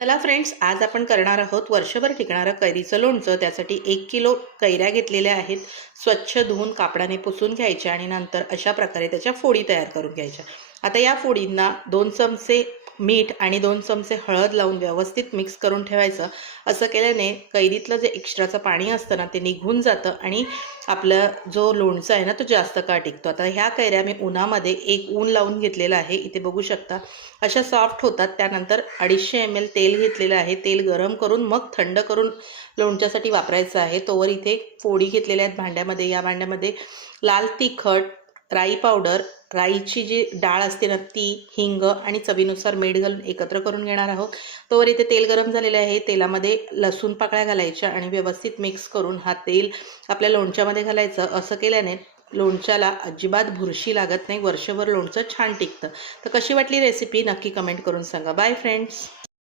चला फ्रेंड्स, आज आपण करणार आहोत वर्षभर टिकणारं कैरीचं लोणचं। त्यासाठी 1 किलो कैऱ्या घेतलेल्या आहेत। स्वच्छ धुवून कापडाने पुसून घ्यायच्या आणि नंतर अशा प्रकारे त्याच्या फोडी तयार करून घ्यायच्या। आता या फोडींना 2 चमचे मीठ आणि 2 चमचे हळद लावून व्यवस्थित मिक्स करून ठेवायचं। असं केल्याने कैरीतलं जे एक्स्ट्राचं पाणी असतं ना ते निघून जातं आणि आपला जो लोणचं आहे ना तो जास्त काळ टिकतो। आता ह्या कैऱ्या मी उन्हामध्ये एक ऊन लावून घेतलेलं आहे, इथे बघू शकता अशा सॉफ्ट होतात। त्यानंतर 250 ml तेल घेतलेलं आहे। तेल गरम करून मग थंड करून लोणच्यासाठी वापरायचं आहे। तोवर इथे फोडी घेतलेल्या आहेत भांड्यामध्ये। या भांड्यामध्ये लाल तिखट, राई पावडर, राईची जी डाळ असते ना ती, हिंग आणि चवीनुसार मीठ घालून एकत्र करून घेणार आहोत। तोवर इथे तेल गरम झालेले आहे। तेलामध्ये लसूण पाकळ्या घालायच्या आणि व्यवस्थित मिक्स करून हा तेल आपल्या लोणच्यामध्ये घालायचं। असं केल्याने लोणच्याला अजिबात बुरशी लागत नाही, वर्षभर लोणचं छान टिकतं। तर कशी वाटली रेसिपी नक्की कमेंट करून सांगा। Bye friends.